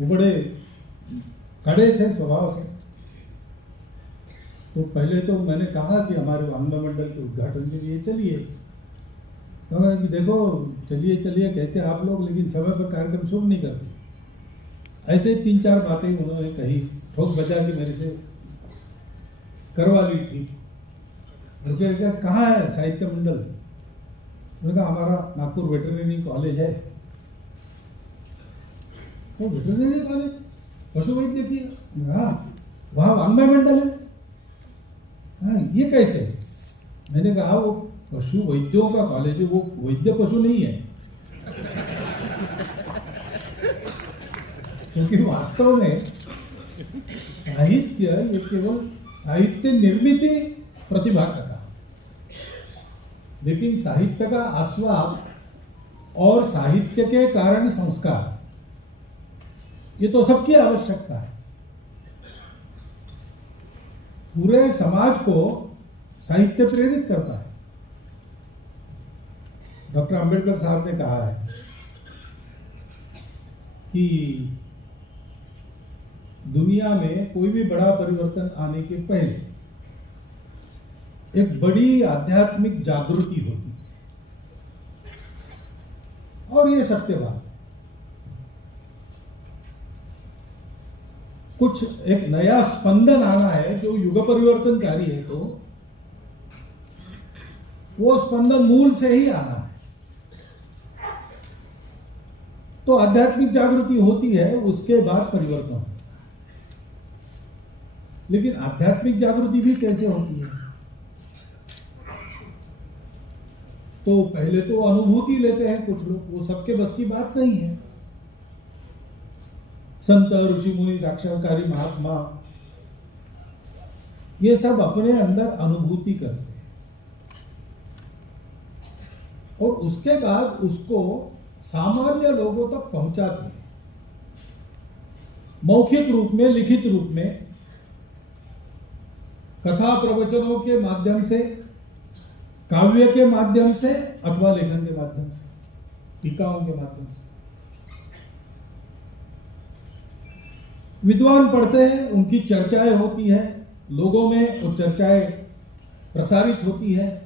वो बड़े कड़े थे स्वभाव से। तो पहले तो मैंने कहा कि हमारे वांग्मय मंडल के उद्घाटन के लिए चलिए, तो कहा कि देखो चलिए चलिए कहते आप लोग, लेकिन समय पर कार्यक्रम शुरू नहीं करते। ऐसे 3-4 बातें उन्होंने कही, ठोक बजा के मेरे से करवा ली थी। क्या कहाँ है साहित्य मंडल? उन्होंने कहा हमारा नागपुर वेटरनरी कॉलेज है। वो वेटरनरी कॉलेज पशु वैद्यकीय, हाँ वहाँ वांग्मय मंडल है। हाँ ये कैसे? मैंने कहा वो पशु वैद्यों का कॉलेज है, वो वैद्य पशु नहीं है। क्योंकि वास्तव में साहित्य ये केवल साहित्य निर्मित प्रतिभा का काम, लेकिन साहित्य का आस्वाद और साहित्य के कारण संस्कार, ये तो सबकी आवश्यकता है। पूरे समाज को साहित्य प्रेरित करता है। डॉक्टर अंबेडकर साहब ने कहा है कि दुनिया में कोई भी बड़ा परिवर्तन आने के पहले एक बड़ी आध्यात्मिक जागृति होती है, और ये सत्य बात है। कुछ एक नया स्पंदन आना है जो युग परिवर्तनकारी है, तो वो स्पंदन मूल से ही आना है। तो आध्यात्मिक जागृति होती है, उसके बाद परिवर्तन होता है। लेकिन आध्यात्मिक जागृति भी कैसे होती है? तो पहले तो अनुभूति लेते हैं कुछ लोग, वो सबके बस की बात नहीं है। संत, ऋषि मुनि, साक्षात्कारी महात्मा, ये सब अपने अंदर अनुभूति करते हैं और उसके बाद उसको सामान्य लोगों तक पहुंचाते हैं, मौखिक रूप में, लिखित रूप में, कथा प्रवचनों के माध्यम से, काव्य के माध्यम से, अथवा लेखन के माध्यम से, टीकाओं के माध्यम से। विद्वान पढ़ते हैं, उनकी चर्चाएं होती है, लोगों में वो चर्चाएं प्रसारित होती है,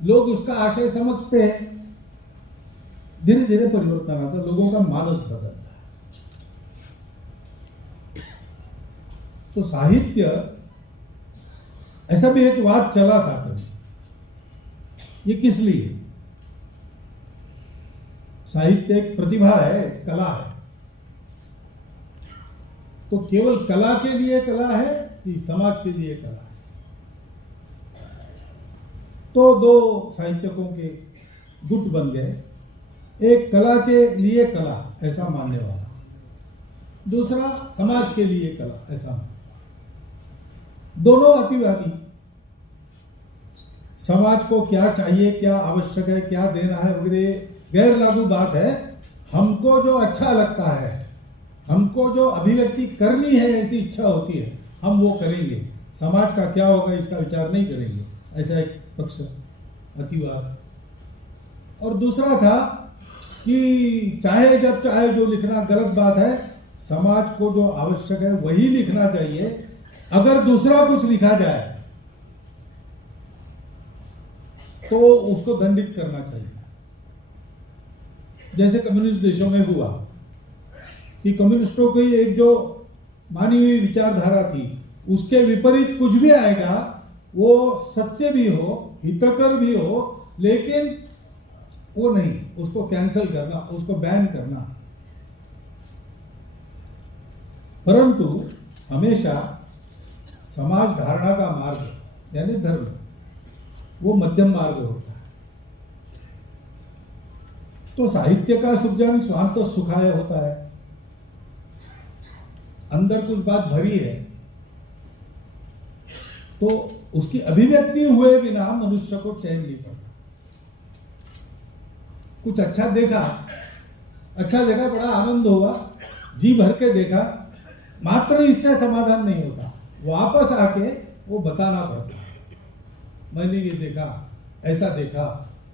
लोग उसका आशय समझते हैं, धीरे धीरे परिवर्तन आता है, लोगों का मानस बदलता है। तो साहित्य, ऐसा भी एक बात चला था कभी, ये किस लिए? साहित्य एक प्रतिभा है, कला है। तो केवल कला के लिए कला है कि समाज के लिए कला है? तो दो साहित्यकों के गुट बन गए, एक कला के लिए कला ऐसा मानने वाला, दूसरा समाज के लिए कला ऐसा मानने वाला। दोनों अतिवादी, समाज को क्या चाहिए, क्या आवश्यक है, क्या देना है वगैरह गैर लागू बात है। हमको जो अच्छा लगता है, हमको जो अभिव्यक्ति करनी है, ऐसी इच्छा होती है, हम वो करेंगे। समाज का क्या होगा इसका विचार नहीं करेंगे, ऐसा एक पक्ष अतिवाद। और दूसरा था कि चाहे जब चाहे जो लिखना गलत बात है, समाज को जो आवश्यक है वही लिखना चाहिए, अगर दूसरा कुछ लिखा जाए तो उसको दंडित करना चाहिए। जैसे कम्युनिस्ट देशों में हुआ कि कम्युनिस्टों की एक जो मानी हुई विचारधारा थी, उसके विपरीत कुछ भी आएगा, वो सत्य भी हो, हितकर भी हो, लेकिन वो नहीं, उसको कैंसिल करना, उसको बैन करना। परंतु हमेशा समाज धारणा का मार्ग यानी धर्म, वो मध्यम मार्ग होता है। तो साहित्य का सृजन स्वांत सुखाय होता है, अंदर कुछ बात भरी है, तो उसकी अभिव्यक्ति हुए बिना मनुष्य को चैन नहीं पड़ता। कुछ अच्छा देखा, बड़ा आनंद हुआ, जी भर के देखा, मात्र इससे समाधान नहीं होता, वापस आके वो बताना पड़ता है, मैंने ये देखा, ऐसा देखा,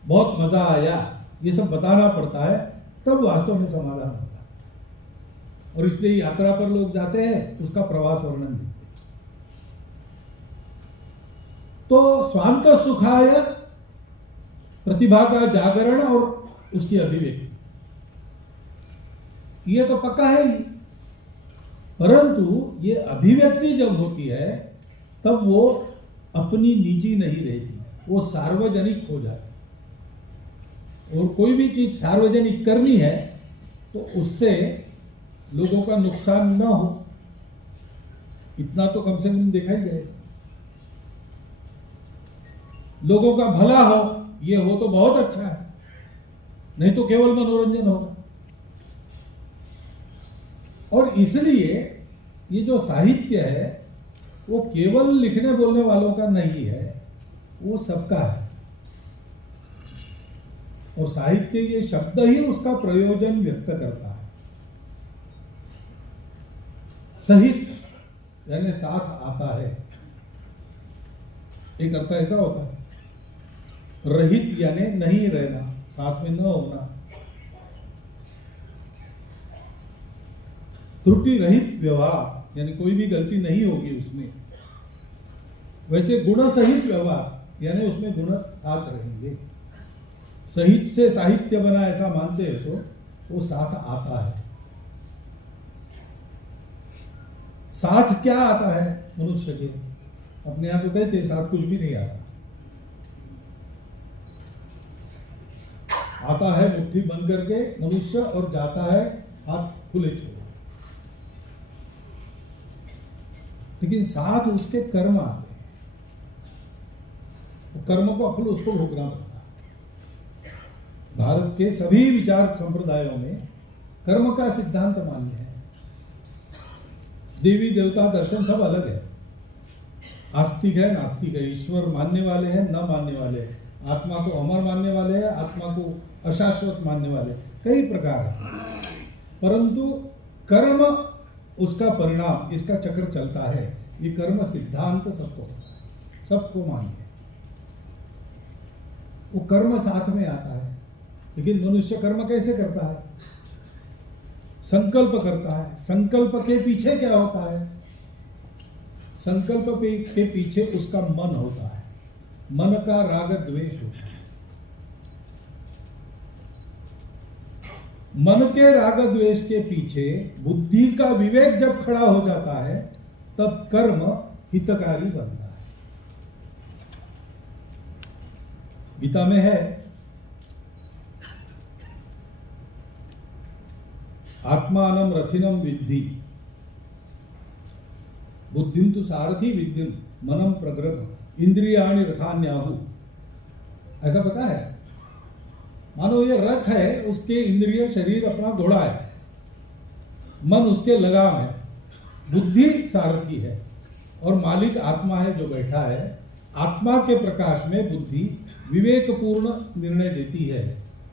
बहुत मजा आया, ये सब बताना पड़ता है, तब वास्तव में समाधान होता है। और इसलिए यात्रा पर लोग जाते हैं, उसका प्रवास वर्णन लिखते हैं। तो स्वांत सुखाय, प्रतिभा का जागरण और उसकी अभिव्यक्ति, ये तो पक्का है ही। परंतु ये अभिव्यक्ति जब होती है तब वो अपनी निजी नहीं रहती, वो सार्वजनिक हो जाती। और कोई भी चीज सार्वजनिक करनी है तो उससे लोगों का नुकसान न हो, इतना तो कम से कम देखा ही जाए। लोगों का भला हो, ये हो तो बहुत अच्छा है, नहीं तो केवल मनोरंजन होगा। और इसलिए ये जो साहित्य है वो केवल लिखने बोलने वालों का नहीं है, वो सबका है। और साहित्य, ये शब्द ही उसका प्रयोजन व्यक्त करता है। सहित यानी साथ आता है, एक अर्थ ऐसा होता है। रहित यानी नहीं रहना, साथ में न होना। त्रुटि रहित व्यवहार यानी कोई भी गलती नहीं होगी उसमें। वैसे गुण सहित व्यवहार यानी उसमें गुण साथ रहेंगे। सहित से साहित्य बना ऐसा मानते हैं तो वो साथ आता है। साथ क्या आता है मनुष्य के? अपने आप को कहते हैं साथ कुछ भी नहीं आता। आता है मुट्ठी बंद करके मनुष्य और जाता है हाथ खुले छोड़े। लेकिन साथ उसके कर्म आते हैं, तो कर्म को अपने उसको भोगना पड़ता है। भारत के सभी विचार संप्रदायों में कर्म का सिद्धांत मान्य है। देवी देवता दर्शन सब अलग है, आस्तिक है नास्तिक है, ईश्वर मानने वाले हैं न मानने वाले हैं, आत्मा को अमर मानने वाले हैं, आत्मा को अशाश्वत मानने वाले, कई प्रकार है। परंतु कर्म उसका परिणाम, इसका चक्र चलता है। ये कर्म सिद्धांत सबको होता है, सबको मान्य है। वो कर्म साथ में आता है। लेकिन मनुष्य कर्म कैसे करता है? संकल्प करता है। संकल्प के पीछे क्या होता है? संकल्प के पीछे उसका मन होता है। मन का राग द्वेष होता है। मन के राग द्वेष के पीछे बुद्धि का विवेक जब खड़ा हो जाता है तब कर्म हितकारी बनता है। गीता में है, आत्मानम रथिनम विद्धि बुद्धिम तु सारथी विद्युम मनम प्रग्रह इंद्रियाणि रथान्याहु। ऐसा पता है? मानो ये रथ है, उसके इंद्रिय शरीर अपना घोड़ा है, मन उसके लगाम है, बुद्धि सारथी है और मालिक आत्मा है जो बैठा है। आत्मा के प्रकाश में बुद्धि विवेकपूर्ण निर्णय देती है,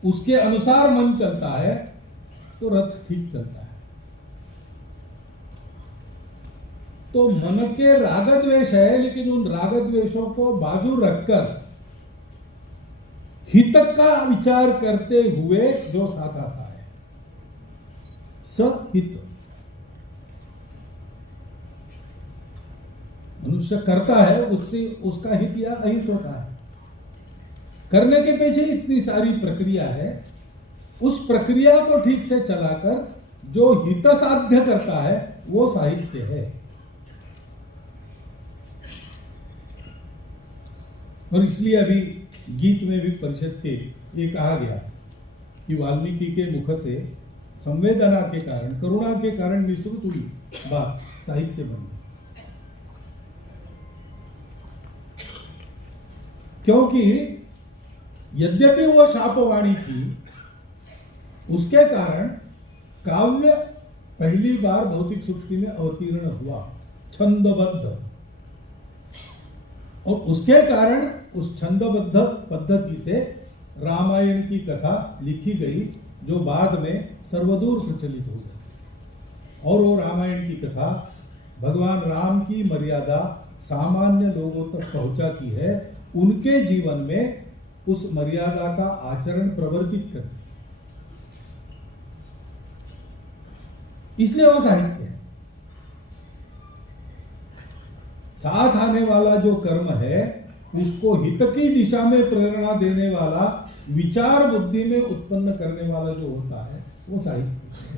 उसके अनुसार मन चलता है तो रथ ठीक चलता है। तो मन के राग द्वेष है, लेकिन उन राग द्वेषों को बाजू रखकर हित का विचार करते हुए जो साथ आता है, सहित। मनुष्य करता है, उससे उसका हित या अहित होता है। करने के पीछे इतनी सारी प्रक्रिया है, उस प्रक्रिया को ठीक से चलाकर जो हित साध्य करता है वो साहित्य है। और इसलिए अभी गीत में भी परिषद के ये कहा गया कि वाल्मीकि के मुख से संवेदना के कारण, करुणा के कारण विस्तृत हुई बात साहित्य बनी। क्योंकि यद्यपि वो शापवाणी थी, उसके कारण काव्य पहली बार भौतिक सृष्टि में अवतीर्ण हुआ, छंदबद्ध। और उसके कारण उस छंदबद्ध पद्धति से रामायण की कथा लिखी गई, जो बाद में सर्वदूर प्रचलित हो गई। और वो रामायण की कथा भगवान राम की मर्यादा सामान्य लोगों तक पहुंचाती है, उनके जीवन में उस मर्यादा का आचरण प्रवर्तित करती है। इसलिए वो साहित्य है। साथ आने वाला जो कर्म है उसको हित की दिशा में प्रेरणा देने वाला, विचार बुद्धि में उत्पन्न करने वाला जो होता है वो साहित्य है।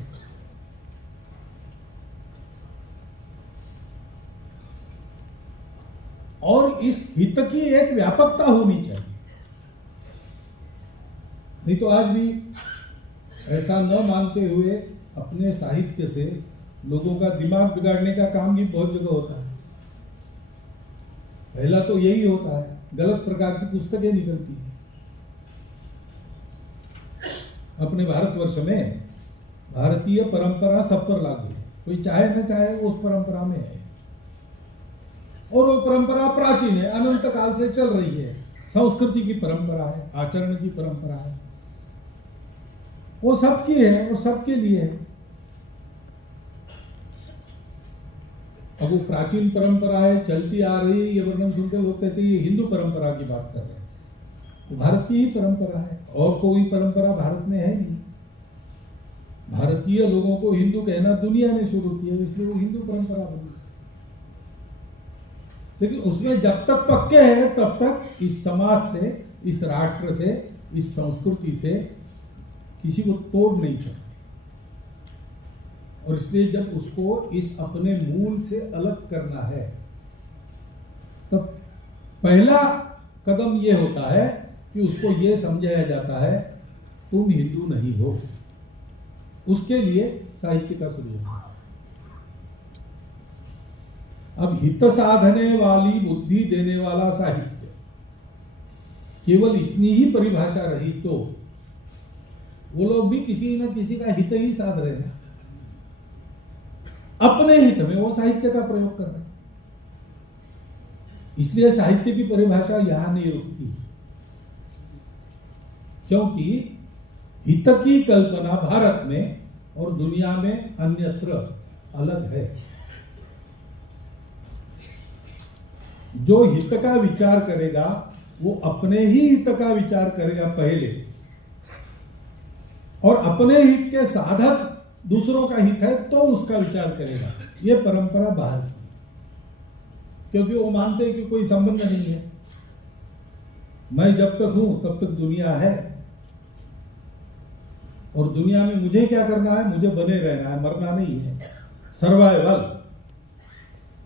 और इस हित की एक व्यापकता होनी चाहिए, नहीं तो आज भी ऐसा न मानते हुए अपने साहित्य से लोगों का दिमाग बिगाड़ने का काम भी बहुत जगह होता है। पहला तो यही होता है, गलत प्रकार की पुस्तकें निकलती हैं। अपने भारतवर्ष में भारतीय परंपरा सब पर लागू है, कोई चाहे न चाहे वो उस परंपरा में है, और वो परंपरा प्राचीन है, अनंत काल से चल रही है। संस्कृति की परंपरा है, आचरण की परंपरा है, वो सबकी है, वो सबके लिए है। अब वो प्राचीन परंपरा है, चलती आ रही, ये वर्णन सुनकर लोग कहते हैं ये हिंदू परंपरा की बात कर रहे हैं। तो भारत की ही परंपरा है, और कोई परंपरा भारत में है नहीं। भारतीय लोगों को हिंदू कहना दुनिया ने शुरू किया, इसलिए वो हिंदू परंपरा बनी। लेकिन उसमें जब तक पक्के हैं तब तक इस समाज से, इस राष्ट्र से, इस संस्कृति से किसी को तोड़ नहीं सकते। और इसलिए जब उसको इस अपने मूल से अलग करना है, तब पहला कदम यह होता है कि उसको यह समझाया जाता है तुम हिंदू नहीं हो। उसके लिए साहित्य का सृजन। अब हित साधने वाली बुद्धि देने वाला साहित्य, केवल इतनी ही परिभाषा रही तो वो लोग भी किसी न किसी का हित ही साध रहे हैं, अपने हित में वो साहित्य का प्रयोग कर रहे हैं। इसलिए साहित्य की परिभाषा यहां नहीं रुकती, क्योंकि हित की कल्पना भारत में और दुनिया में अन्यत्र अलग है। जो हित का विचार करेगा वो अपने ही हित का विचार करेगा पहले, और अपने हित के साधक दूसरों का हित है तो उसका विचार करेगा। ये परंपरा बाहर की, क्योंकि वो मानते हैं कि कोई संबंध नहीं है, मैं जब तक हूं तब तक दुनिया है, और दुनिया में मुझे क्या करना है, मुझे बने रहना है, मरना नहीं है। सर्वाइवल,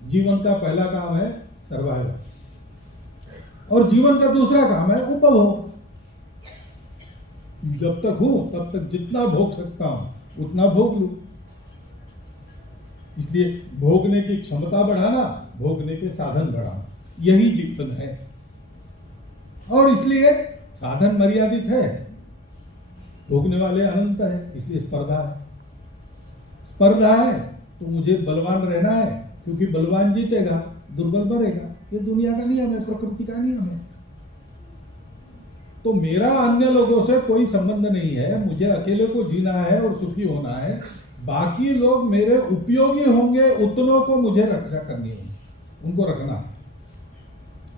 जीवन का पहला काम है सर्वाइवल, और जीवन का दूसरा काम है उपभोग। जब तक हूं तब तक जितना भोग सकता हूं उतना भोग लूं। इसलिए भोगने की क्षमता बढ़ाना, भोगने के साधन बढ़ाना, यही जीवन है। और इसलिए साधन मर्यादित है, भोगने वाले अनंत है, इसलिए स्पर्धा है। स्पर्धा है तो मुझे बलवान रहना है, क्योंकि बलवान जीतेगा, दुर्बल मरेगा। ये दुनिया का नियम है, प्रकृति का नियम है। तो मेरा अन्य लोगों से कोई संबंध नहीं है, मुझे अकेले को जीना है और सुखी होना है। बाकी लोग मेरे उपयोगी होंगे, उतनों को मुझे रक्षा करनी होगी, उनको रखना है,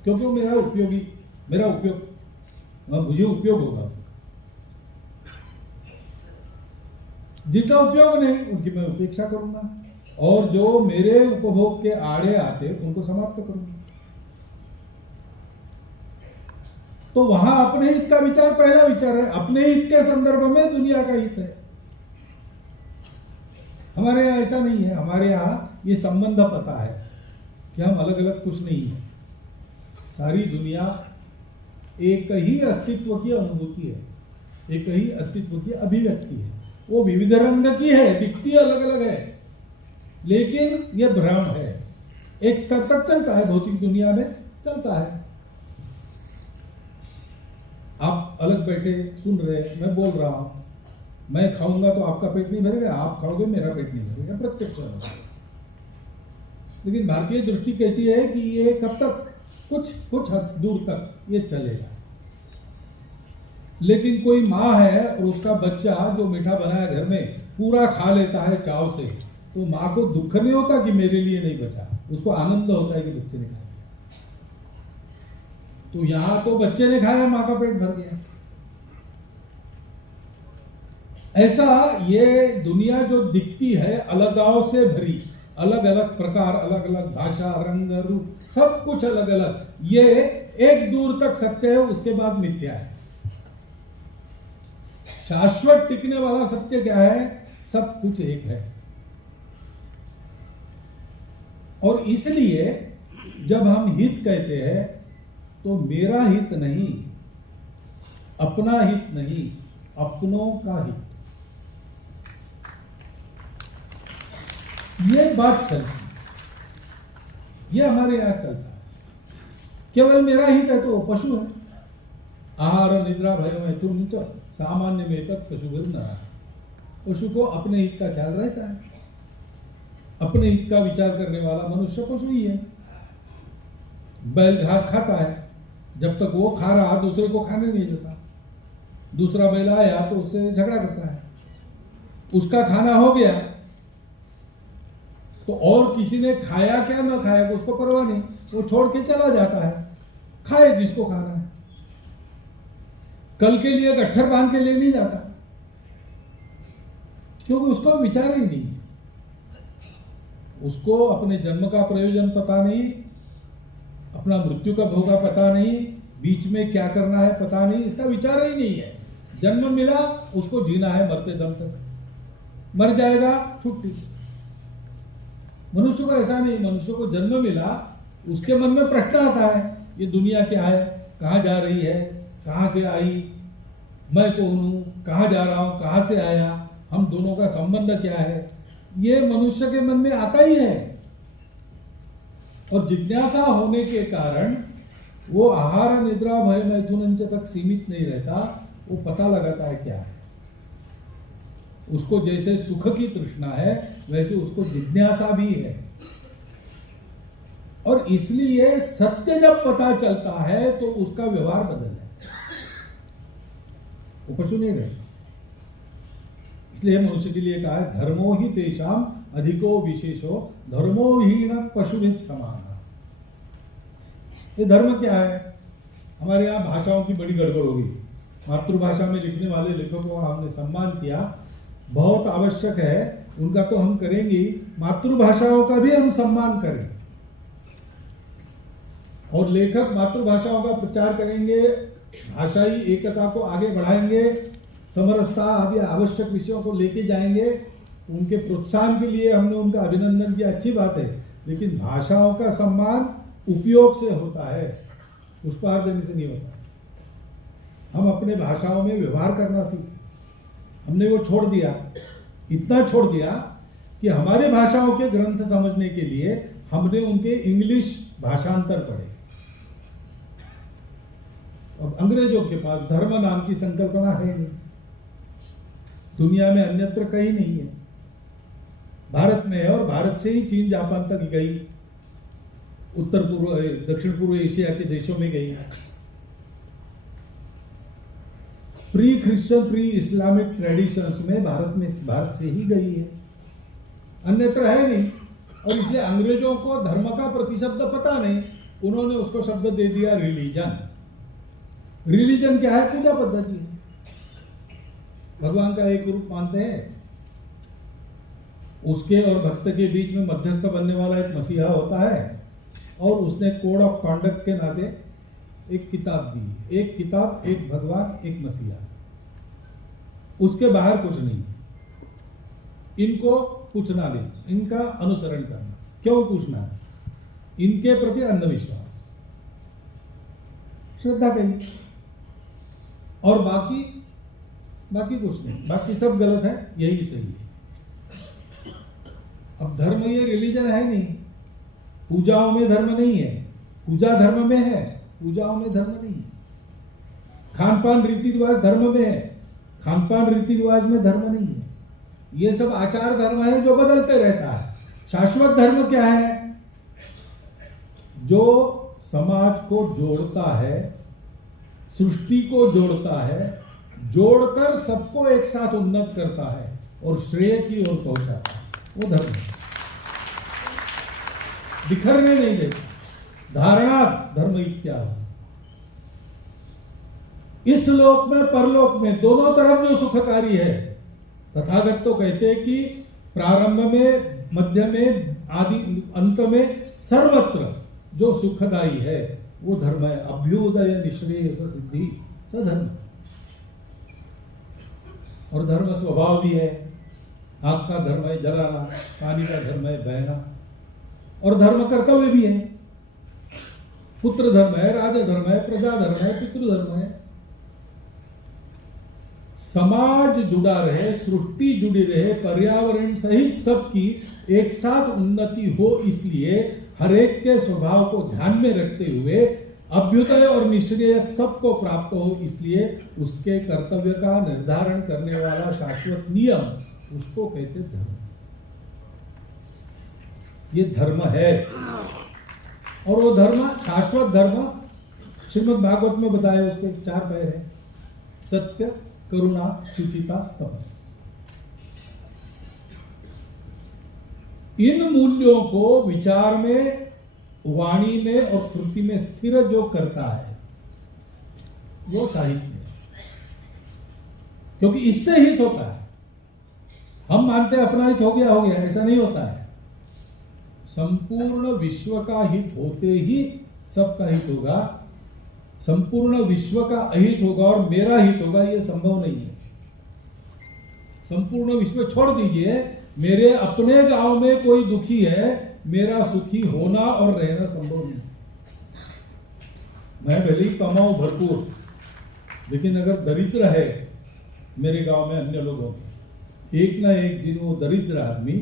क्योंकि वो मेरा उपयोगी, मेरा उपयोग, मुझे उपयोग होगा। जिनका उपयोग नहीं उनकी मैं उपेक्षा करूंगा, और जो मेरे उपभोग के आड़े आते उनको समाप्त करूंगा। तो वहां अपने हित का विचार पहला विचार है, अपने हित के संदर्भ में दुनिया का हित है। हमारे यहां ऐसा नहीं है, हमारे यहां ये संबंध पता है कि हम अलग अलग कुछ नहीं है। सारी दुनिया एक ही अस्तित्व की अनुभूति है, एक ही अस्तित्व की अभिव्यक्ति है। वो विविध रंग की है, दिखती अलग अलग है, लेकिन ये भ्रम है। एक स्तर तक चलता है, भौतिक दुनिया में चलता है। आप अलग बैठे सुन रहे, मैं बोल रहा हूं, मैं खाऊंगा तो आपका पेट नहीं भरेगा, आप खाओगे मेरा पेट नहीं भरेगा, प्रत्यक्ष है। लेकिन भारतीय दृष्टि कहती है कि ये कब तक, कुछ हद दूर तक ये चलेगा। लेकिन कोई माँ है और उसका बच्चा जो मीठा बनाया घर में पूरा खा लेता है चाव से, तो माँ को दुख नहीं होता कि मेरे लिए नहीं बचा, उसको आनंद होता है कि बच्चे ने खाया। तो यहां तो बच्चे ने खाया, माँ का पेट भर गया। ऐसा ये दुनिया जो दिखती है अलगाव से भरी, अलग अलग प्रकार, अलग अलग भाषा, रंग, रूप, सब कुछ अलग अलग, ये एक दूर तक सत्य है, उसके बाद मिथ्या है। शाश्वत टिकने वाला सत्य क्या है? सब कुछ एक है। और इसलिए जब हम हित कहते हैं तो मेरा हित नहीं, अपना हित नहीं, अपनों का हित, ये बात चलती है, ये हमारे यहां चलता है। केवल मेरा हित है तो पशु है। आहार निद्रा भय मैथुन च सामान्य में तक पशु न, पशु को अपने हित का ख्याल रहता है, अपने हित का विचार करने वाला मनुष्य पशु ही है। बैल घास खाता है, जब तक वो खा रहा दूसरे को खाने नहीं देता, दूसरा बैल आया तो उससे झगड़ा करता है, उसका खाना हो गया तो और किसी ने खाया क्या ना खाया उसको परवाह नहीं, वो छोड़ के चला जाता है, खाए जिसको खाना है। कल के लिए गट्ठर बांध के ले नहीं जाता, क्योंकि उसको विचार ही नहीं है, उसको अपने जन्म का प्रयोजन पता नहीं, अपना मृत्यु का भोगा पता नहीं, बीच में क्या करना है पता नहीं, इसका विचार ही नहीं है। जन्म मिला उसको जीना है मरते दम तक, मर जाएगा छुट्टी। मनुष्य को ऐसा नहीं, मनुष्य को जन्म मिला उसके मन में प्रश्न आता है, ये दुनिया क्या है, कहां जा रही है, कहां से आई, मैं कौन हूं, कहां जा रहा हूं, कहां से आया, हम दोनों का संबंध क्या है, ये मनुष्य के मन में आता ही है। और जिज्ञासा होने के कारण वो आहार निद्रा भय मैथुन तक सीमित नहीं रहता, वो पता लगाता है क्या है। उसको जैसे सुख की तृष्णा है वैसे उसको जिज्ञासा भी है। और इसलिए सत्य जब पता चलता है तो उसका व्यवहार बदल जाता है, वो पशु नहीं रहता। इसलिए मनुष्य के लिए कहा है धर्मो ही तेषाम अधिको विशेषो धर्मो हीन पशु समान। ये धर्म क्या है? हमारे यहाँ भाषाओं की बड़ी गड़बड़ होगी। मातृभाषा में लिखने वाले लेखकों का हमने सम्मान किया, बहुत आवश्यक है, उनका तो हम करेंगे, मातृभाषाओं का भी हम सम्मान करें। और लेखक मातृभाषाओं का प्रचार करेंगे, भाषाई एकता को आगे बढ़ाएंगे, समरसता आदि आवश्यक विषयों को लेके जाएंगे। उनके प्रोत्साहन के लिए हमने उनका अभिनंदन किया, अच्छी बात है। लेकिन भाषाओं का सम्मान उपयोग से होता है, पुष्पहार देने से नहीं होता। हम अपने भाषाओं में व्यवहार करना सीखें, हमने वो छोड़ दिया, इतना छोड़ दिया कि हमारे भाषाओं के ग्रंथ समझने के लिए हमने उनके इंग्लिश भाषांतर पढ़े। अब अंग्रेजों के पास धर्म नाम की संकल्पना है नहीं, दुनिया में अन्यत्र कहीं नहीं है, भारत में है। और भारत से ही चीन जापान तक गई, उत्तर पूर्व दक्षिण पूर्व एशिया के देशों में गई, pre Christian pre Islamic traditions में भारत से ही गई है, अन्यत्र है नहीं। और इसलिए अंग्रेजों को धर्म का प्रतिशब्द पता नहीं, उन्होंने उसको शब्द दे दिया रिलीजन। रिलीजन क्या है? पूजा पद्धति है, भगवान का एक रूप मानते हैं, उसके और भक्त के बीच में मध्यस्थ बनने वाला एक मसीहा होता है, और उसने कोड ऑफ कॉन्डक्ट के नाते एक किताब दी, एक किताब, एक भगवान, एक मसीहा, उसके बाहर कुछ नहीं। इनको पूछना नहीं, इनका अनुसरण करना। क्यों पूछना है? इनके प्रति अंधविश्वास, श्रद्धा कहीं, और बाकी कुछ नहीं, बाकी सब गलत है, यही सही है। अब धर्म ये रिलीजन है नहीं, पूजाओं में धर्म नहीं है, पूजा धर्म में है, पूजाओं में धर्म नहीं है। खान पान रीति रिवाज धर्म में है, खान पान रीति रिवाज में धर्म नहीं है। ये सब आचार धर्म है जो बदलते रहता है। शाश्वत धर्म क्या है? जो समाज को जोड़ता है, सृष्टि को जोड़ता है, जोड़कर सबको एक साथ उन्नत करता है और श्रेय की ओर पहुंचाता है, वो धर्म है। बिखरने नहीं देता, धारणा धर्म इत्यादि। इस लोक में परलोक में दोनों तरफ जो सुखकारी है तथागत तो कहते हैं कि प्रारंभ में, मध्य में, आदि अंत में सर्वत्र जो सुखदाई है वो धर्म है। अभ्युदय निश्रेयस सिद्धि सधर्म। और धर्म स्वभाव भी है। आग का धर्म है जलाना, पानी का धर्म है बहना, और धर्म कर्तव्य भी है। पुत्र धर्म है, राजा धर्म है, प्रजा धर्म है, पितृधर्म है। समाज जुड़ा रहे, सृष्टि जुड़ी रहे, पर्यावरण सहित सबकी एक साथ उन्नति हो, इसलिए हर एक के स्वभाव को ध्यान में रखते हुए अभ्युदय और निश्रेय सबको प्राप्त हो, इसलिए उसके कर्तव्य का निर्धारण करने वाला शाश्वत नियम, उसको कहते धर्म। ये धर्म है। और वो धर्म, शाश्वत धर्म, श्रीमद् भागवत में बताया, उसके 4 पैर है। सत्य, करुणा, शुचिता, तपस। इन मूल्यों को विचार में, वाणी में और कृति में स्थिर जो करता है वो साहित्य है, क्योंकि इससे हित होता है। हम मानते हैं अपना हित हो गया, ऐसा नहीं होता है। संपूर्ण विश्व का हित होते ही सबका हित होगा। संपूर्ण विश्व का अहित होगा और मेरा हित होगा, यह संभव नहीं है। संपूर्ण विश्व छोड़ दीजिए, मेरे अपने गांव में कोई दुखी है, मेरा सुखी होना और रहना संभव नहीं। मैं भले ही कमाऊं भरपूर, लेकिन अगर दरिद्र है मेरे गांव में अन्य लोगों में, एक ना एक दिन वो दरिद्र आदमी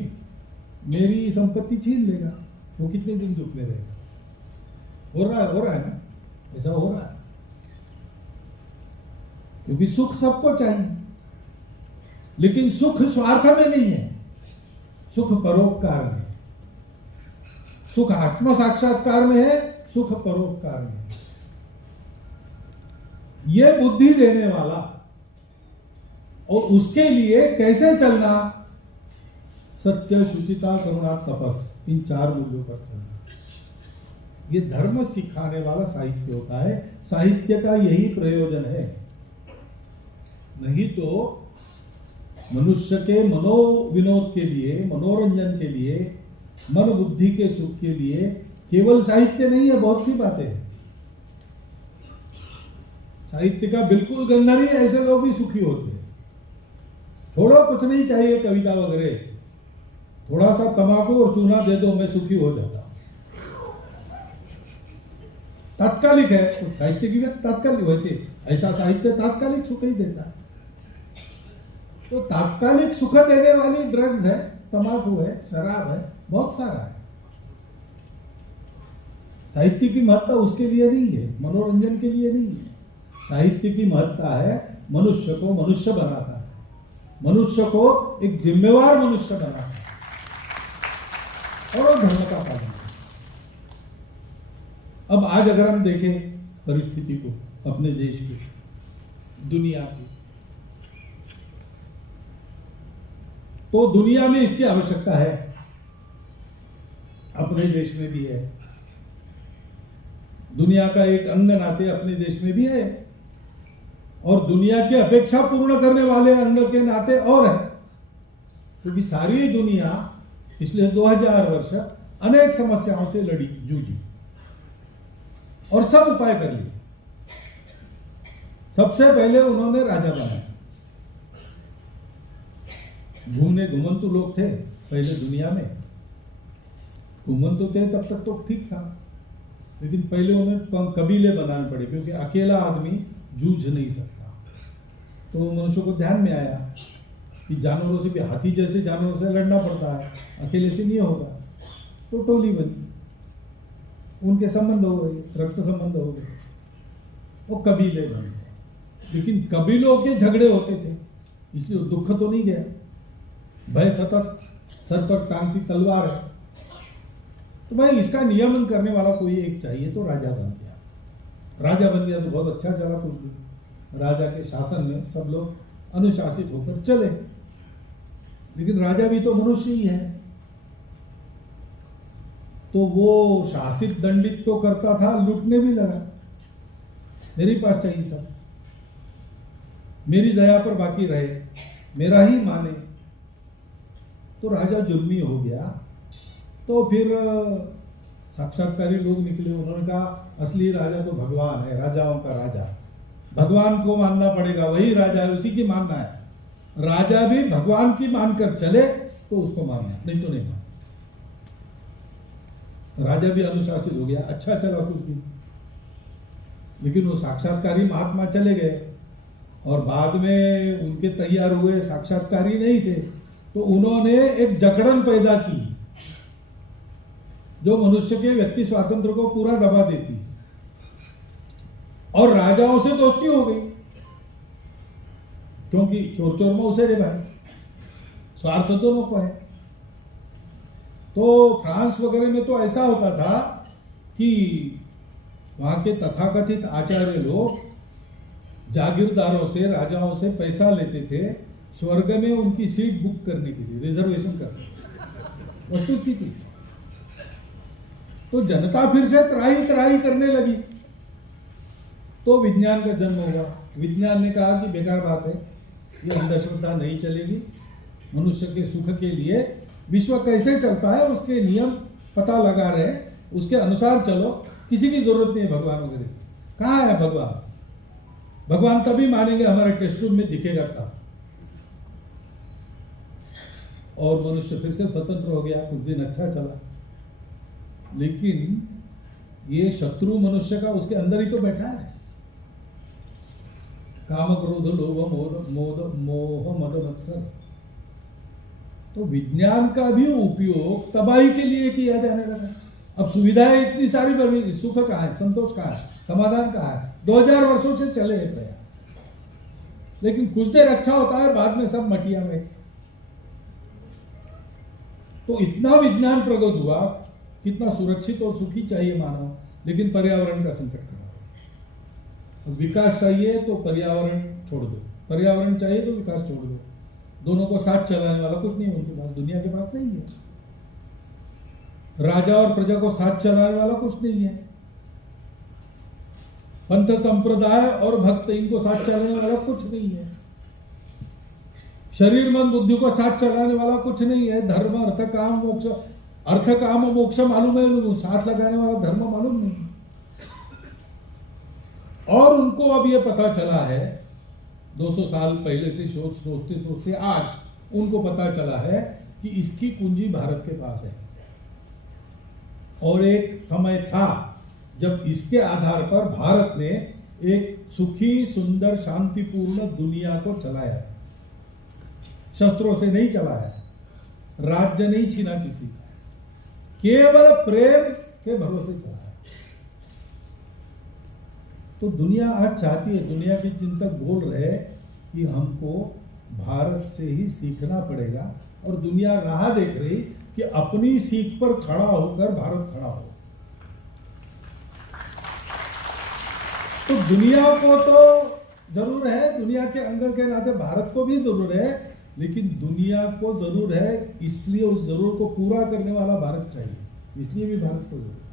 मेरी संपत्ति छीन लेगा। वो कितने दिन दुख में रहेगा? हो रहा है ना, ऐसा हो रहा है। क्योंकि सुख सबको चाहिए, लेकिन सुख स्वार्थ में नहीं है, सुख परोपकार में। सुख आत्म साक्षात्कार में है, सुख परोपकार में है। यह बुद्धि देने वाला, और उसके लिए कैसे चलना, सत्य, शुचिता, करुणा, तपस, इन 4 मूल्यों पर चलना, ये धर्म सिखाने वाला साहित्य होता है। साहित्य का यही प्रयोजन है। नहीं तो मनुष्य के मनोविनोद के लिए, मनोरंजन के लिए, मन बुद्धि के सुख के लिए केवल साहित्य नहीं है, बहुत सी बातें हैं। साहित्य का बिल्कुल गंदा नहीं है, ऐसे लोग भी सुखी होते हैं। थोड़ा कुछ नहीं चाहिए, कविता वगैरह, थोड़ा सा तंबाकू और चूना दे दो, मैं सुखी हो जाता हूं। तात्कालिक है तो साहित्य की बात तात्कालिक, वैसे ऐसा साहित्य तात्कालिक सुख ही देता है। तो तात्कालिक सुख देने वाली ड्रग्स है, तंबाकू है, शराब है, बहुत सारा है। साहित्य की महत्ता उसके लिए नहीं है, मनोरंजन के लिए नहीं है। साहित्य की महत्ता है मनुष्य को मनुष्य बनाता है, मनुष्य को एक जिम्मेवार मनुष्य बनाता है और धर्म का पालन करता है। अब आज अगर हम देखें परिस्थिति को, अपने देश की, दुनिया की, तो दुनिया में इसकी आवश्यकता है, अपने देश में भी है। दुनिया का एक अंग नाते अपने देश में भी है, और दुनिया की अपेक्षा पूर्ण करने वाले अंग के नाते और है। क्योंकि सारी दुनिया पिछले 2000 वर्ष अनेक समस्याओं से लड़ी, जूझी, और सब उपाय कर लिए। सबसे पहले उन्होंने राजा बनाया। घुमंतु लोग थे पहले दुनिया में, घुमंतु थे तब तक तो ठीक था, लेकिन पहले उन्हें कबीले बनाने पड़े, क्योंकि अकेला आदमी जूझ नहीं सकता। तो मनुष्यों को ध्यान में आया कि जानवरों से भी, हाथी जैसे जानवरों से लड़ना पड़ता है, अकेले से नहीं होगा। तो टोली बनी, उनके संबंध हो गए, रक्त संबंध हो गए, वो कबीले बन गए। लेकिन कबीलों के झगड़े होते थे, इसलिए दुख तो नहीं गया। भय सतत, सर पर टांगती तलवार है, तो भाई इसका नियमन करने वाला कोई एक चाहिए, तो राजा बन गया। राजा बन गया तो बहुत अच्छा चला कुछ दिन। राजा के शासन में सब लोग अनुशासित होकर चले, लेकिन राजा भी तो मनुष्य ही है। तो वो शासित दंडित तो करता था, लूटने भी लगा। मेरे पास चाहिए सब, मेरी दया पर बाकी रहे, मेरा ही माने, तो राजा जुर्मी हो गया। तो फिर साक्षात्कारी लोग निकले, उन्होंने कहा असली राजा तो भगवान है, राजाओं का राजा, भगवान को मानना पड़ेगा, वही राजा है, उसी की मानना है। राजा भी भगवान की मानकर चले तो उसको मानना, नहीं तो नहीं मानना। राजा भी अनुशासित हो गया, अच्छा चला कुछ दिन, लेकिन वो साक्षात्कारी महात्मा चले गए और बाद में उनके तैयार हुए साक्षात्कारी नहीं थे, तो उन्होंने एक जकड़न पैदा की जो मनुष्य के व्यक्ति स्वातंत्र को पूरा दबा देती, और राजाओं से दोस्ती हो गई, क्योंकि चोर चोर में उसे रे भाई, स्वार्थ दोनों को है। तो फ्रांस वगैरह में तो ऐसा होता था कि वहां के तथाकथित आचार्य लोग जागीरदारों से, राजाओं से पैसा लेते थे स्वर्ग में उनकी सीट बुक करने के लिए, रिजर्वेशन करने, वस्तुस्थिति थी। तो जनता फिर से त्राही त्राही करने लगी, तो विज्ञान का जन्म हुआ। विज्ञान ने कहा कि बेकार बात है, ये अंधश्रद्धा नहीं चलेगी, मनुष्य के सुख के लिए विश्व कैसे चलता है उसके नियम पता लगा रहे, उसके अनुसार चलो, किसी की जरूरत नहीं है भगवान वगैरह। कहाँ है भगवान? भगवान तभी मानेंगे हमारे टेस्ट ट्यूब में दिखेगा था। और मनुष्य फिर से स्वतंत्र हो गया, कुछ दिन अच्छा चला, लेकिन ये शत्रु मनुष्य का उसके अंदर ही तो बैठा है। काम क्रोध लोभ मोह मद मत्सर। तो विज्ञान का भी उपयोग तबाही के लिए किया जाने लगा। अब सुविधाएं इतनी सारी बढ़ी, सुख कहाँ है, संतोष कहाँ है, समाधान कहाँ है? 2000 वर्षों से चले हैं प्रयास, लेकिन कुछ देर अच्छा होता है, बाद में सब मटिया में। तो इतना विज्ञान प्रगत हुआ, कितना सुरक्षित और सुखी चाहिए मानव, लेकिन पर्यावरण का संकट खड़ा। विकास चाहिए तो पर्यावरण छोड़ दो, पर्यावरण चाहिए तो विकास छोड़ दो, दोनों को साथ चलाने वाला कुछ नहीं उनके पास, दुनिया के पास नहीं है। राजा और प्रजा को साथ चलाने वाला कुछ नहीं है। पंथ संप्रदाय और भक्त इनको साथ चलाने वाला कुछ नहीं है। शरीर मन बुद्धि को साथ चलाने वाला कुछ नहीं है। धर्म अर्थ काम मोक्ष, अर्थ काम मोक्ष मालूम है उनको, साथ लगाने वाला धर्म मालूम नहीं। और उनको अब यह पता चला है, 200 साल पहले से सोचते सोचते आज उनको पता चला है कि इसकी कुंजी भारत के पास है। और एक समय था जब इसके आधार पर भारत ने एक सुखी सुंदर शांतिपूर्ण दुनिया को चलाया, शस्त्रों से नहीं चलाया, राज्य नहीं छीना किसी का, केवल प्रेम के भरोसे चलाया। तो दुनिया आज चाहती है, दुनिया के चिंतक बोल रहे कि हमको भारत से ही सीखना पड़ेगा, और दुनिया राह देख रही कि अपनी सीख पर खड़ा होकर भारत खड़ा हो। तो दुनिया को तो जरूर है, दुनिया के अंदर के नाते भारत को भी जरूर है, लेकिन दुनिया को जरूर है, इसलिए उस जरूर को पूरा करने वाला भारत चाहिए, इसलिए भी भारत को जरूर।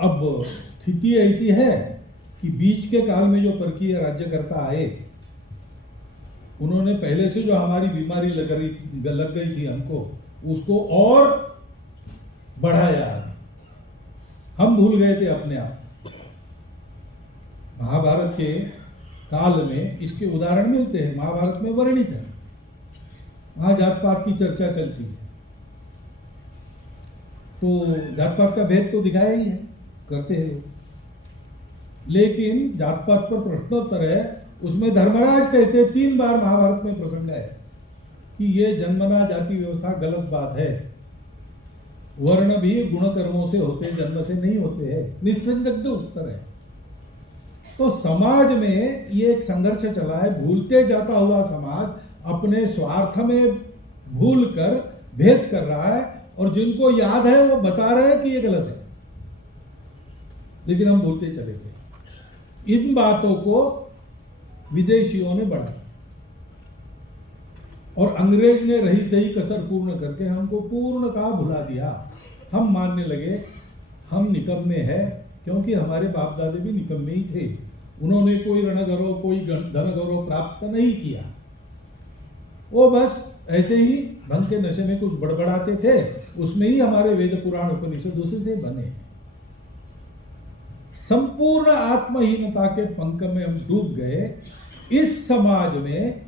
अब स्थिति ऐसी है कि बीच के काल में जो परकीय राज्यकर्ता आए, उन्होंने पहले से जो हमारी बीमारी लग गई थी हमको, उसको और बढ़ाया। हम भूल गए थे अपने आप। महाभारत के काल में इसके उदाहरण मिलते हैं, महाभारत में वर्णित है। वहां जात पात की चर्चा चलती है, तो जात पात का भेद तो दिखाया ही है, करते हैं। लेकिन जात पात पर प्रश्नोत्तर है, उसमें धर्मराज कहते 3 बार महाभारत में प्रसंग है कि ये जन्मना जाति व्यवस्था गलत बात है, वर्ण भी गुण कर्मों से होते, जन्म से नहीं होते हैं, निस्संदिग्ध उत्तर है। तो समाज में ये एक संघर्ष चला है, भूलते जाता हुआ समाज अपने स्वार्थ में भूलकर भेद कर रहा है, और जिनको याद है वो बता रहे हैं कि ये गलत है, लेकिन हम भूलते चले गए। इन बातों को विदेशियों ने बढ़ाया, और अंग्रेज ने रही सही कसर पूर्ण करके हमको पूर्णतः भुला दिया। हम मानने लगे हम निकम्मे हैं, क्योंकि हमारे बाप दादे भी निकम्मे ही थे। उन्होंने कोई रणगौरव, कोई धन गौरव प्राप्त नहीं किया, वो बस ऐसे ही भंग के नशे में कुछ बड़बड़ाते थे, उसमें ही हमारे वेद पुराण उपनिषद उसी से बने। संपूर्ण आत्महीनता के पंख में हम डूब गए। इस समाज में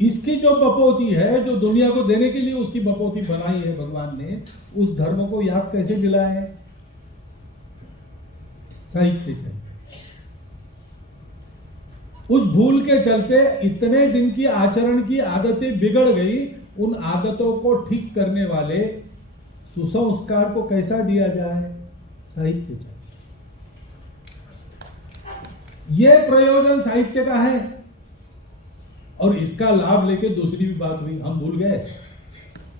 इसकी जो बपोती है, जो दुनिया को देने के लिए उसकी बपोती बनाई है भगवान ने, उस धर्म को याद कैसे दिलाए? साहित्य चाहिए। उस भूल के चलते इतने दिन की आचरण की आदतें बिगड़ गई। उन आदतों को ठीक करने वाले सुसंस्कार को कैसा दिया जाए? साहित्य चाहिए। यह प्रयोजन साहित्य का है। और इसका लाभ लेके दूसरी भी बात हुई, हम भूल गए,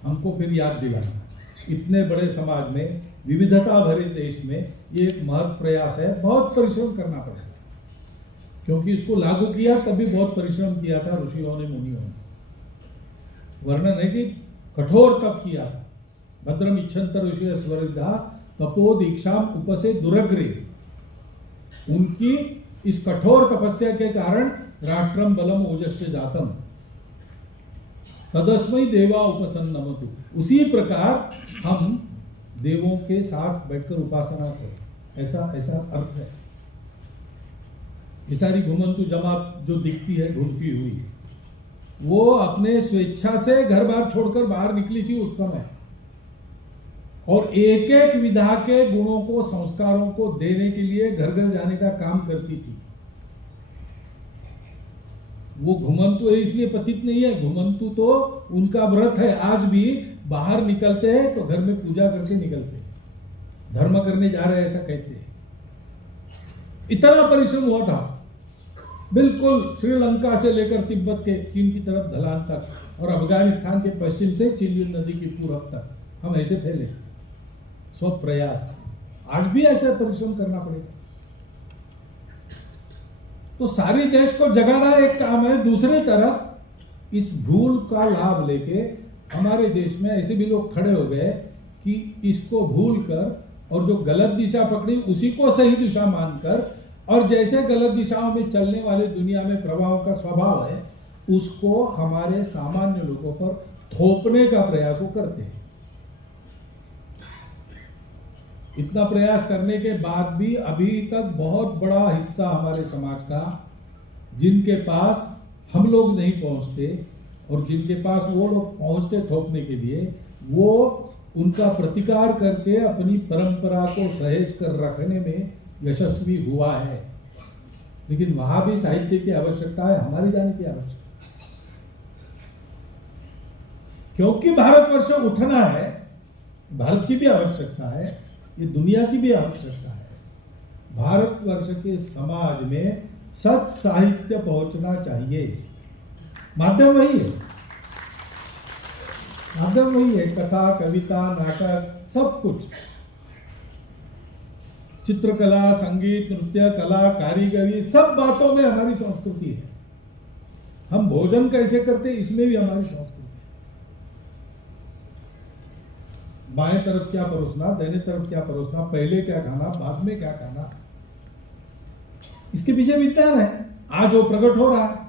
हमको फिर याद दिलाना। इतने बड़े समाज में, विविधता भरे देश में ये एक महत् प्रयास है। बहुत परिश्रम करना पड़ेगा, क्योंकि इसको लागू किया तब भी बहुत परिश्रम किया था ऋषियों ने, मुनियों ने। वर्णन है कि कठोर तप किया। भद्रम इच्छन्त ऋषि स्वरिद्धा तपो दीक्षाम उपसे दुरग्रे। उनकी इस कठोर तपस्या के कारण राष्ट्रम बलम ओजस्य जातम तदस्मै देवा उपसन्नमतु। उसी प्रकार हम देवों के साथ बैठकर उपासना करें, ऐसा अर्थ है। ये सारी घुमंतु जमात जो दिखती है ढूंढती हुई, वो अपने स्वेच्छा से घर बार छोड़कर बाहर निकली थी उस समय, और एक एक विधा के गुणों को, संस्कारों को देने के लिए घर घर जाने का काम करती थी। वो घुमंतु इसलिए पतित नहीं है, घुमंतु तो उनका व्रत है। आज भी बाहर निकलते हैं तो घर में पूजा करके निकलते हैं, धर्म करने जा रहे हैं ऐसा कहते हैं। इतना परिश्रम हुआ था, बिल्कुल श्रीलंका से लेकर तिब्बत के चीन की तरफ ढलान तक, और अफगानिस्तान के पश्चिम से चिलियन नदी की पूरब तक हम ऐसे फैले। सब प्रयास, आज भी ऐसा परिश्रम करना पड़ेगा। तो सारी देश को जगाना एक काम है। दूसरी तरफ इस भूल का लाभ लेके हमारे देश में ऐसे भी लोग खड़े हो गए कि इसको भूल कर और जो गलत दिशा पकड़ी उसी को सही दिशा मानकर, और जैसे गलत दिशाओं में चलने वाले दुनिया में प्रभाव का स्वभाव है, उसको हमारे सामान्य लोगों पर थोपने का प्रयास वो करते हैं। इतना प्रयास करने के बाद भी अभी तक बहुत बड़ा हिस्सा हमारे समाज का, जिनके पास हम लोग नहीं पहुंचते और जिनके पास वो लोग पहुंचते थोपने के लिए, वो उनका प्रतिकार करके अपनी परंपरा को सहेज कर रखने में यशस्वी हुआ है। लेकिन वहां भी साहित्य की आवश्यकता है, हमारे जाने की आवश्यकता है। क्योंकि भारतवर्ष उठना है, भारत की भी आवश्यकता है, ये दुनिया की भी आवश्यकता है। भारतवर्ष के समाज में सत साहित्य पहुंचना चाहिए। माध्यम वही है, माध्यम वही है। कथा, कविता, नाटक, सब कुछ, चित्रकला, संगीत, नृत्य, कला, कारीगरी, सब बातों में हमारी संस्कृति है। हम भोजन कैसे करते, इसमें भी हमारी संस्कृति है। बाएं तरफ क्या परोसना, दाहिने तरफ क्या परोसना, पहले क्या खाना, बाद में क्या खाना, इसके पीछे विज्ञान है। आज वो प्रकट हो रहा है।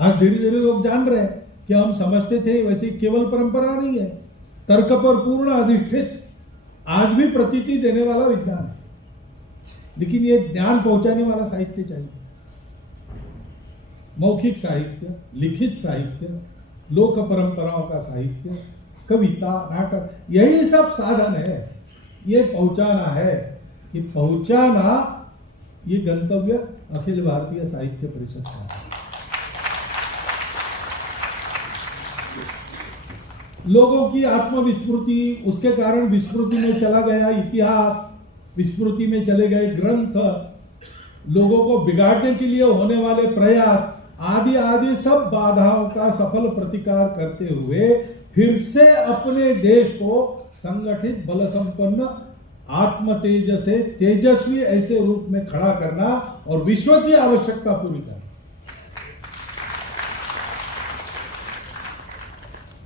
आज धीरे धीरे लोग जान रहे हैं कि हम समझते थे वैसे केवल परंपरा नहीं है, तर्क पर पूर्ण अधिष्ठित आज भी प्रतीति देने वाला विज्ञान है। लेकिन ये ज्ञान पहुंचाने वाला साहित्य चाहिए। मौखिक साहित्य, लिखित साहित्य, लोक परंपराओं का साहित्य, कविता, नाटक, यही सब साधन है। ये पहुंचाना है, कि पहुंचाना ये गंतव्य अखिल भारतीय साहित्य परिषद का है। लोगों की आत्मविस्मृति, उसके कारण विस्मृति में चला गया इतिहास, विस्मृति में चले गए ग्रंथ, लोगों को बिगाड़ने के लिए होने वाले प्रयास, आदि आदि सब बाधाओं का सफल प्रतिकार करते हुए फिर से अपने देश को संगठित, बल संपन्न, आत्म तेज से तेजस्वी ऐसे रूप में खड़ा करना और विश्व की आवश्यकता पूरी करना,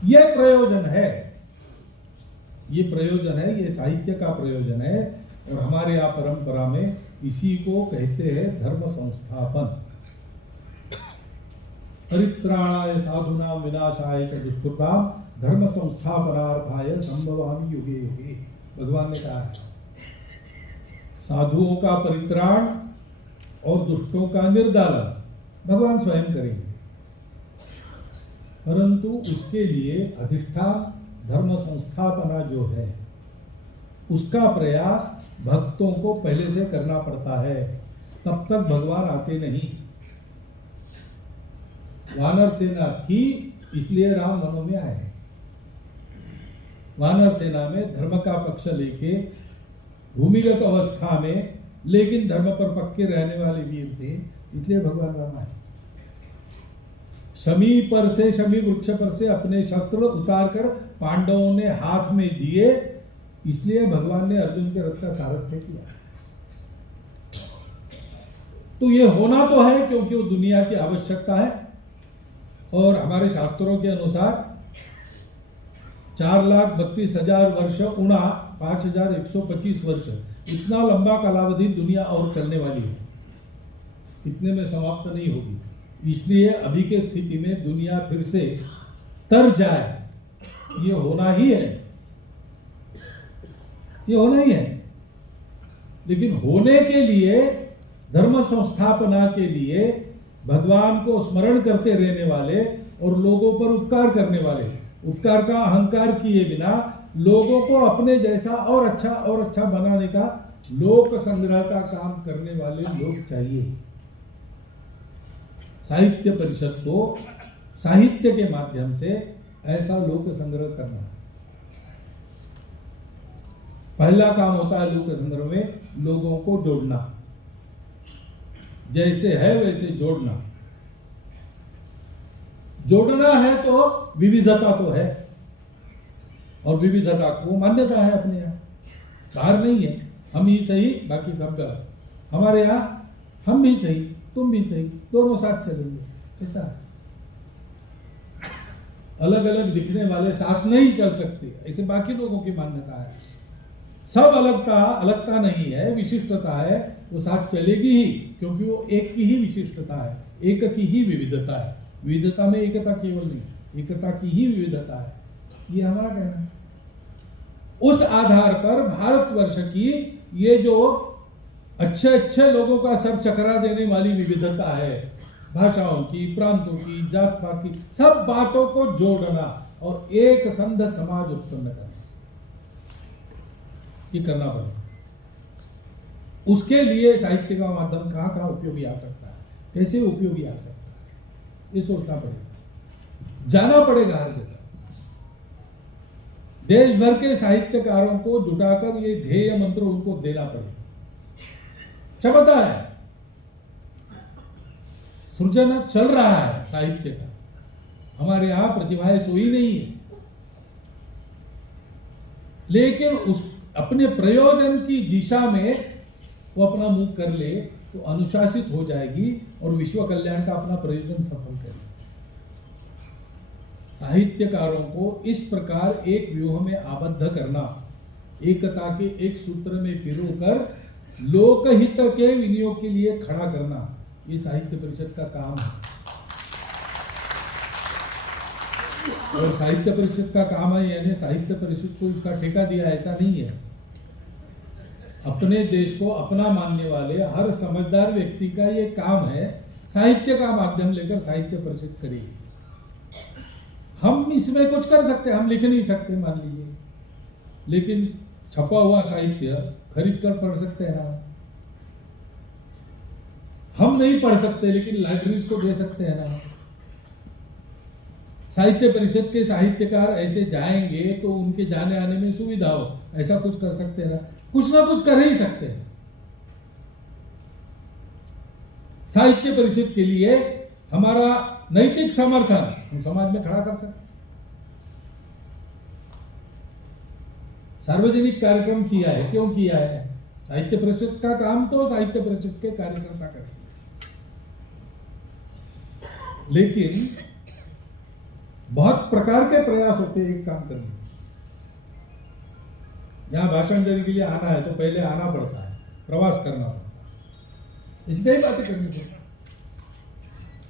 यह प्रयोजन है। ये प्रयोजन है, ये साहित्य का प्रयोजन है। और हमारे यहाँ परंपरा में इसी को कहते हैं धर्म संस्थापन। और परित्राणाय साधूनां विनाशाय च दुष्कृतां धर्म संस्थापनार्थाय संभवामि युगे युगे। भगवान ने कहा है साधुओं का परित्राण और दुष्टों का निर्दालन भगवान स्वयं करेंगे, परंतु उसके लिए अधिष्ठान धर्म संस्थापना जो है उसका प्रयास भक्तों को पहले से करना पड़ता है, तब तक भगवान आते नहीं। वानर सेना थी इसलिए राम वनों में आए। वानर सेना में धर्म का पक्ष लेके भूमिगत अवस्था में लेकिन धर्म पर पक्के रहने वाले वीर थे, इसलिए भगवान राम आए। शमी पर से, शमी वृक्ष पर से अपने शस्त्र उतारकर पांडवों ने हाथ में दिए, इसलिए भगवान ने अर्जुन के रथ का सारथ्य किया। तो ये होना तो है क्योंकि वो दुनिया की आवश्यकता है, और हमारे शास्त्रों के अनुसार 4,32,000 वर्ष उणा 5,125 वर्ष, इतना लंबा कालावधि दुनिया और चलने वाली है, इतने में समाप्त नहीं होगी। इसलिए अभी के स्थिति में दुनिया फिर से तर जाए, ये होना ही है, ये होना ही है। लेकिन होने के लिए, धर्म संस्थापना के लिए भगवान को स्मरण करते रहने वाले और लोगों पर उपकार करने वाले, उपकार का अहंकार किए बिना लोगों को अपने जैसा और अच्छा बनाने का लोक संग्रह का काम करने वाले लोग चाहिए। साहित्य परिषद को साहित्य के माध्यम से ऐसा लोक संग्रह करना है। पहला काम होता है लोक संग्रह में लोगों को जोड़ना, जैसे है वैसे जोड़ना। जोड़ना है तो विविधता तो है, और विविधता को मान्यता है अपने यहां, बाहर नहीं है। हम ही सही बाकी सब गलत, हमारे यहां हम भी सही तुम भी सही, दोनों साथ चलेंगे, ऐसा अलग अलग दिखने वाले साथ नहीं चल सकते, ऐसे बाकी लोगों की मान्यता है। सब अलगता नहीं है, विशिष्टता है, वो साथ चलेगी ही, क्योंकि वो एक की ही विशिष्टता है, एक की ही विविधता है। विविधता में एकता केवल नहीं, एकता की ही विविधता है, ये हमारा कहना है। उस आधार पर भारतवर्ष की ये जो अच्छे लोगों का सर चकरा देने वाली विविधता है, भाषाओं की, प्रांतों की, जात पात की, सब बातों को जोड़ना और एक संध समाज उत्पन्न करना, ये करना पड़ेगा। उसके लिए साहित्य का माध्यम कहां उपयोगी आ सकता है, कैसे उपयोगी आ सकता है, ये सोचना पड़ेगा, जाना पड़ेगा हर जगह। देश भर के साहित्यकारों को जुटाकर ये ध्येय मंत्र उनको देना पड़ेगा। क्षमता है, सृजन चल रहा है साहित्य का, हमारे यहां प्रतिभाएं सोई नहीं है, लेकिन उस अपने प्रयोजन की दिशा में वो अपना मुंह कर ले तो अनुशासित हो जाएगी और विश्व कल्याण का अपना प्रयोजन सफल करेगी। साहित्यकारों को इस प्रकार एक व्यूह में आबद्ध करना, एकता के एक सूत्र में पिरोकर लोकहित के विनियोग के लिए खड़ा करना, ये साहित्य परिषद का काम है। और साहित्य परिषद का काम है, यानी साहित्य परिषद को इसका ठेका दिया, ऐसा नहीं है। अपने देश को अपना मानने वाले हर समझदार व्यक्ति का ये काम है, साहित्य का माध्यम लेकर साहित्य परिषद करेगी। हम इसमें कुछ कर सकते हैं, हम लिख नहीं सकते मान लीजिए, लेकिन छपा हुआ साहित्य खरीद कर पढ़ सकते हैं ना। हम नहीं पढ़ सकते लेकिन लाइब्रेरीज को दे सकते हैं ना। साहित्य परिषद के साहित्यकार ऐसे जाएंगे तो उनके जाने आने में सुविधा हो, ऐसा कुछ कर सकते हैं ना, कुछ ना कुछ कर ही सकते हैं। साहित्य परिषद के लिए हमारा नैतिक समर्थन हम समाज में खड़ा कर सकते। सार्वजनिक कार्यक्रम किया है, क्यों किया है? साहित्य परिषद का काम तो साहित्य परिषद के कार्यकर्ता करते हैं, लेकिन बहुत प्रकार के प्रयास होते हैं एक काम करने। यहां भाषण देने के लिए आना है तो पहले आना पड़ता है, प्रवास करना पड़ता है, इसलिए ही बातें करनी चाहिए।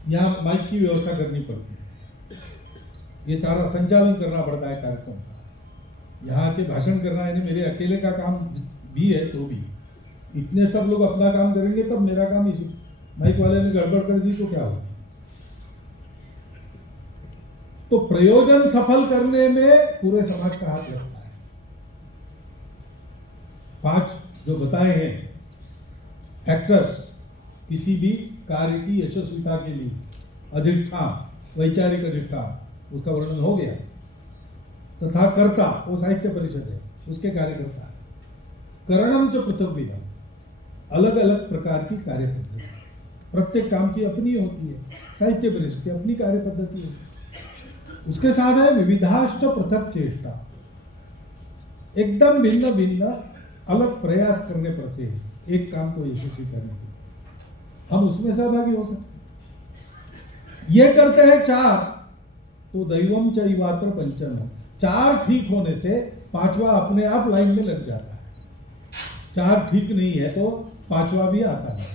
यहाँ माइक की व्यवस्था करनी पड़ती है, ये सारा संचालन करना पड़ता है कार्यक्रम का, यहाँ के भाषण करना यानी मेरे अकेले का काम भी है, तो भी इतने सब लोग अपना काम करेंगे तब मेरा काम, इसी माइक वाले ने गड़बड़ कर दी तो क्या होगा। तो प्रयोजन सफल करने में पूरे समाज का हाथ लगता है। 5 जो बताए हैं फैक्टर्स किसी भी कार्य की यशस्विता के लिए, अधिष्ठान, वैचारिक अधिष्ठान, उसका वर्णन हो गया। तथा कर्ता वो साहित्य परिषद है, उसके कार्यकर्ता है। करणम च पृथक्विधम, अलग अलग प्रकार की कार्य पद्धति, प्रत्येक काम की अपनी होती है, साहित्य परिषद की अपनी कार्य पद्धति होती है। उसके साथ है विविधाश्च पृथक चेष्टा, एकदम भिन्न भिन्न अलग प्रयास करने पड़ते हैं एक काम को यशस्वी करने के लिए, हम उसमें सहभागी हो सकते। ये करते हैं 4 तो दैवम चैवात्र पंचम, 4 ठीक होने से 5वां अपने आप लाइन में लग जाता है। 4 ठीक नहीं है तो 5वां भी आता है।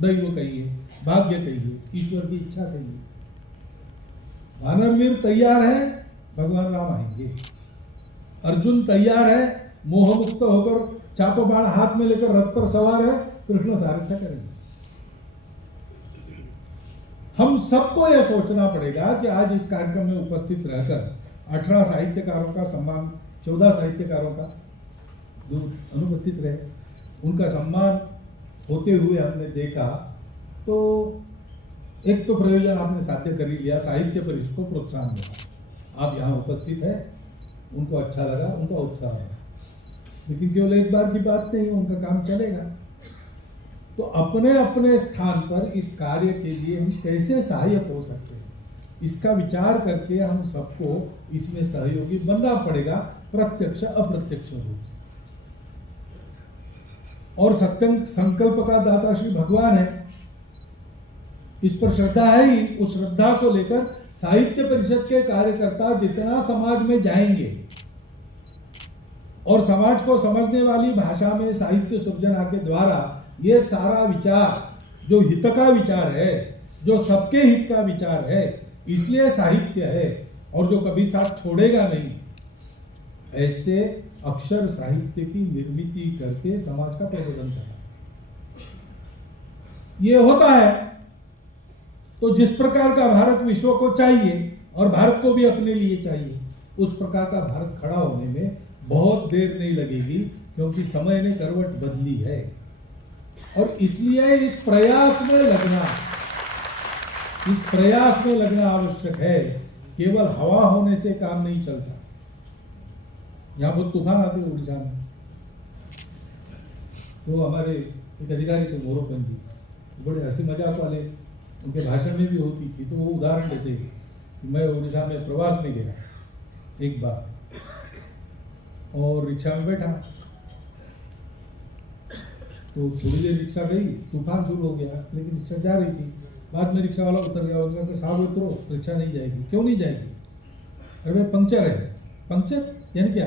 दैव कहिए, भाग्य कहिए, ईश्वर की इच्छा कहिए। वानरवीर तैयार है, भगवान राम आएंगे। अर्जुन तैयार है, मोह मुक्त होकर चाप बाण हाथ में लेकर रथ पर सवार है, कृष्ण सारथ्य करेंगे। हम सबको यह सोचना पड़ेगा कि आज इस कार्यक्रम में उपस्थित रहकर 18 साहित्यकारों का सम्मान, 14 साहित्यकारों का जो अनुपस्थित रहे, उनका सम्मान होते हुए हमने देखा। तो एक तो प्रयोजन आपने साध्य कर ही लिया, साहित्य परिषद को प्रोत्साहन मिला। आप यहाँ उपस्थित है, उनको अच्छा लगा, उनका उत्साह है। लेकिन केवल एक बार की बात नहीं, उनका काम चलेगा। तो अपने अपने स्थान पर इस कार्य के लिए हम कैसे सहायक हो सकते हैं, इसका विचार करके हम सबको इसमें सहयोगी बनना पड़ेगा, प्रत्यक्ष अप्रत्यक्ष रूप से। और सत्यम संकल्प का दाता श्री भगवान है, इस पर श्रद्धा है ही। उस श्रद्धा को लेकर साहित्य परिषद के कार्यकर्ता जितना समाज में जाएंगे और समाज को समझने वाली भाषा में साहित्य सृजना के द्वारा ये सारा विचार जो हित का विचार है, जो सबके हित का विचार है, इसलिए साहित्य है और जो कभी साथ छोड़ेगा नहीं, ऐसे अक्षर साहित्य की निर्मिति करके समाज का प्रबोधन करना ये होता है। तो जिस प्रकार का भारत विश्व को चाहिए और भारत को भी अपने लिए चाहिए, उस प्रकार का भारत खड़ा होने में बहुत देर नहीं लगेगी, क्योंकि समय ने करवट बदली है। और इसलिए इस प्रयास में लगना आवश्यक है। केवल हवा होने से काम नहीं चलता। यहाँ बहुत तूफान आते हैं उड़ीसा में, तो हमारे एक अधिकारी थे मोरोपन जी, बड़े हंसी मजाक वाले, उनके भाषण में भी होती थी। तो वो उदाहरण देते हैं कि मैं उड़ीसा में प्रवास में गया एक बार, और रिक्शा में बैठा, तो थोड़ी देर रिक्शा गई, तूफान शुरू हो गया, लेकिन रिक्शा जा रही थी। बाद में रिक्शा वाला उतर गया, उन्होंने कहा साहब उतरो, रिक्शा नहीं जाएगी। क्यों नहीं जाएगी? अरे भाई पंक्चर है। पंक्चर यानी क्या?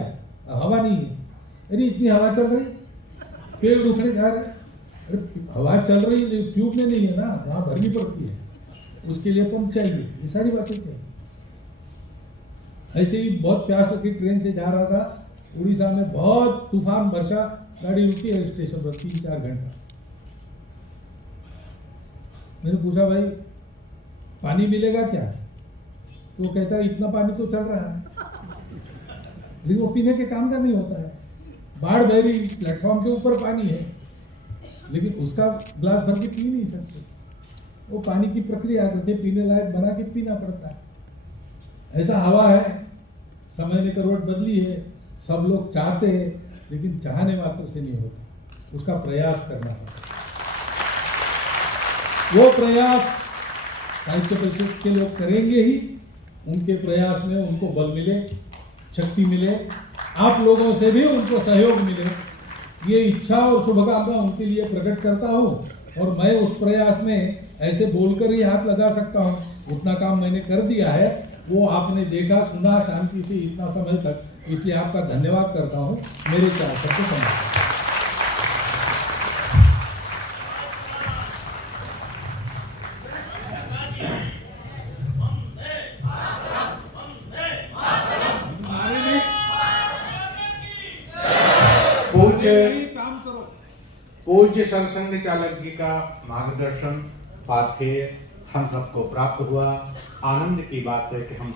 हवा नहीं है। अरे इतनी हवा चल रही, पेड़ उखड़े जा रहे, अरे हवा चल रही है, ट्यूब में नहीं है ना, वहां भरनी पड़ती है, उसके लिए पंप चाहिए। ये सारी बातें चाहिए। ऐसे ही बहुत प्यास लगी, ट्रेन से जा रहा था उड़ीसा में, बहुत तूफान वर्षा, गाड़ी रुकी है स्टेशन पर 3-4 घंटा। मैंने पूछा भाई पानी मिलेगा क्या? तो वो कहता है इतना पानी तो चल रहा है, लेकिन वो पीने के काम का नहीं होता है। बाढ़ बह रही, प्लेटफॉर्म के ऊपर पानी है, लेकिन उसका ग्लास भर के पी नहीं सकते। वो पानी की प्रक्रिया करके पीने लायक बना के पीना पड़ता है। ऐसा हवा है, समय ने करवट बदली है, सब लोग चाहते हैं, लेकिन चाहने मात्र से नहीं होता, उसका प्रयास करना पड़ता। वो प्रयास साहित्य परिषद के लोग करेंगे ही, उनके प्रयास में उनको बल मिले, शक्ति मिले, आप लोगों से भी उनको सहयोग मिले, ये इच्छा और शुभकामना उनके लिए प्रकट करता हूँ। और मैं उस प्रयास में ऐसे बोलकर ही हाथ लगा सकता हूँ, उतना काम मैंने कर दिया है। वो आपने देखा, सुना शांति से इतना समय तक, इसलिए आपका धन्यवाद करता हूँ। मेरे 4 शब्द समाप्त। काम करो। पूज्य सरसंघ चालक जी का मार्गदर्शन पाथेय हम सबको प्राप्त हुआ। आनंद की बात है कि हम